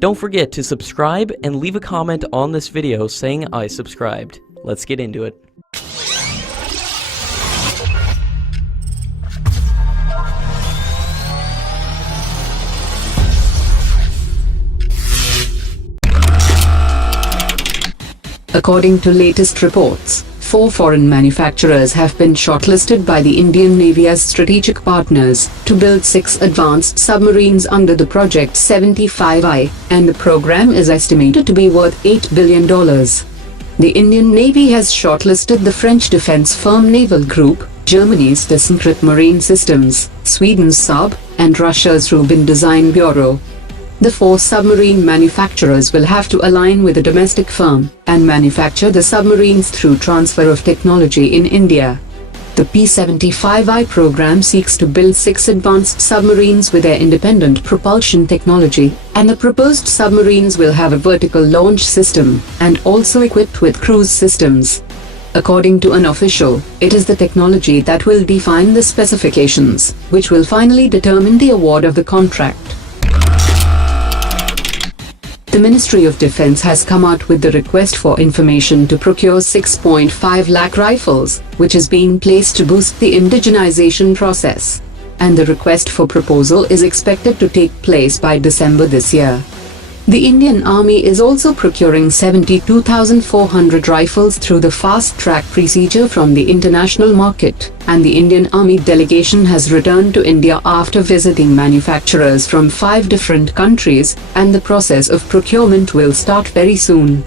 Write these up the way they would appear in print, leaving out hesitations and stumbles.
Don't forget to subscribe and leave a comment on this video saying I subscribed. Let's get into it. According to latest reports, 4 foreign manufacturers have been shortlisted by the Indian Navy as strategic partners to build 6 advanced submarines under the Project 75I, and the program is estimated to be worth $8 billion. The Indian Navy has shortlisted the French defense firm Naval Group, Germany's ThyssenKrupp Marine Systems, Sweden's Saab, and Russia's Rubin Design Bureau. The 4 submarine manufacturers will have to align with a domestic firm and manufacture the submarines through transfer of technology in India. The P-75I program seeks to build 6 advanced submarines with their independent propulsion technology, and the proposed submarines will have a vertical launch system and also equipped with cruise systems. According to an official, it is the technology that will define the specifications, which will finally determine the award of the contract. The Ministry of Defence has come out with the request for information to procure 6.5 lakh rifles, which is being placed to boost the indigenization process. And the request for proposal is expected to take place by December this year. The Indian Army is also procuring 72,400 rifles through the fast-track procedure from the international market, and the Indian Army delegation has returned to India after visiting manufacturers from 5 different countries, and the process of procurement will start very soon.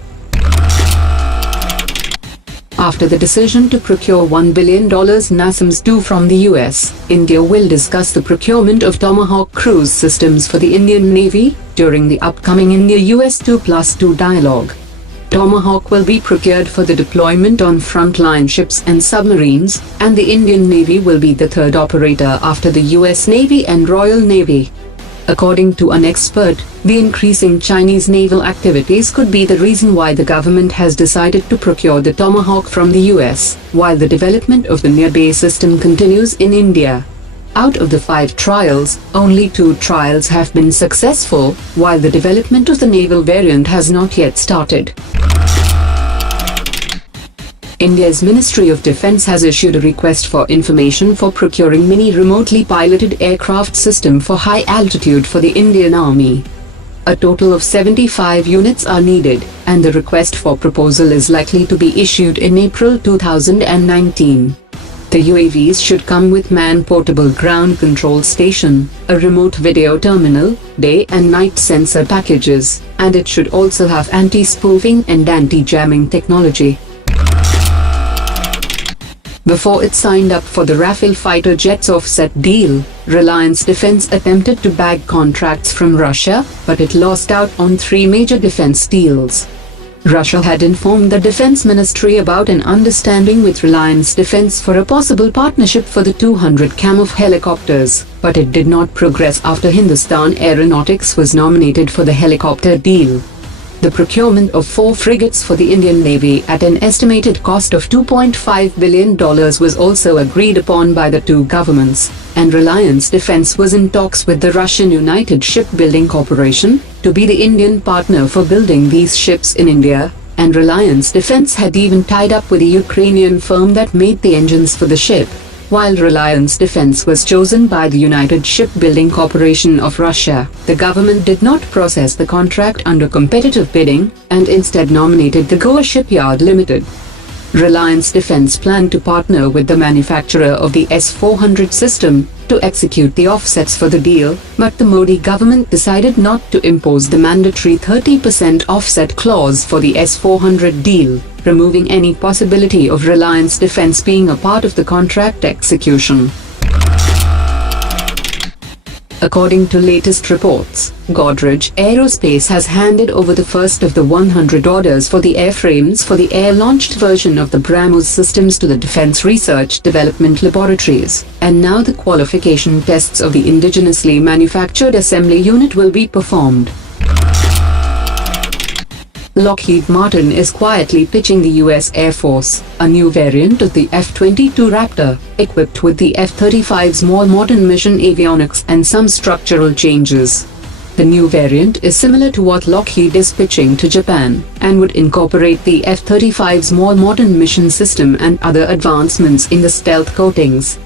After the decision to procure $1 billion NASAMS 2 from the US, India will discuss the procurement of Tomahawk cruise systems for the Indian Navy during the upcoming India-US 2+2 dialogue. Tomahawk will be procured for the deployment on frontline ships and submarines, and the Indian Navy will be the 3rd operator after the US Navy and Royal Navy. According to an expert, the increasing Chinese naval activities could be the reason why the government has decided to procure the Tomahawk from the US, while the development of the nearby system continues in India. Out of the 5 trials, only 2 trials have been successful, while the development of the naval variant has not yet started. India's Ministry of Defence has issued a request for information for procuring mini remotely piloted aircraft system for high altitude for the Indian Army. A total of 75 units are needed, and the request for proposal is likely to be issued in April 2019. The UAVs should come with man-portable ground control station, a remote video terminal, day and night sensor packages, and it should also have anti-spoofing and anti-jamming technology. Before it signed up for the Rafale fighter jets offset deal, Reliance Defence attempted to bag contracts from Russia, but it lost out on 3 major defence deals. Russia had informed the Defence Ministry about an understanding with Reliance Defence for a possible partnership for the 200 Kamov helicopters, but it did not progress after Hindustan Aeronautics was nominated for the helicopter deal. The procurement of 4 frigates for the Indian Navy at an estimated cost of $2.5 billion was also agreed upon by the 2 governments, and Reliance Defence was in talks with the Russian United Shipbuilding Corporation to be the Indian partner for building these ships in India, and Reliance Defence had even tied up with a Ukrainian firm that made the engines for the ship. While Reliance Defence was chosen by the United Shipbuilding Corporation of Russia, the government did not process the contract under competitive bidding, and instead nominated the Goa Shipyard Limited. Reliance Defence planned to partner with the manufacturer of the S-400 system to execute the offsets for the deal, but the Modi government decided not to impose the mandatory 30% offset clause for the S-400 deal, removing any possibility of Reliance Defence being a part of the contract execution. According to latest reports, Godrej Aerospace has handed over the first of the 100 orders for the airframes for the air-launched version of the BrahMos systems to the Defence Research Development Laboratories, and now the qualification tests of the indigenously manufactured assembly unit will be performed. Lockheed Martin is quietly pitching the US Air Force a new variant of the F-22 Raptor, equipped with the F-35's more modern mission avionics and some structural changes. The new variant is similar to what Lockheed is pitching to Japan, and would incorporate the F-35's more modern mission system and other advancements in the stealth coatings.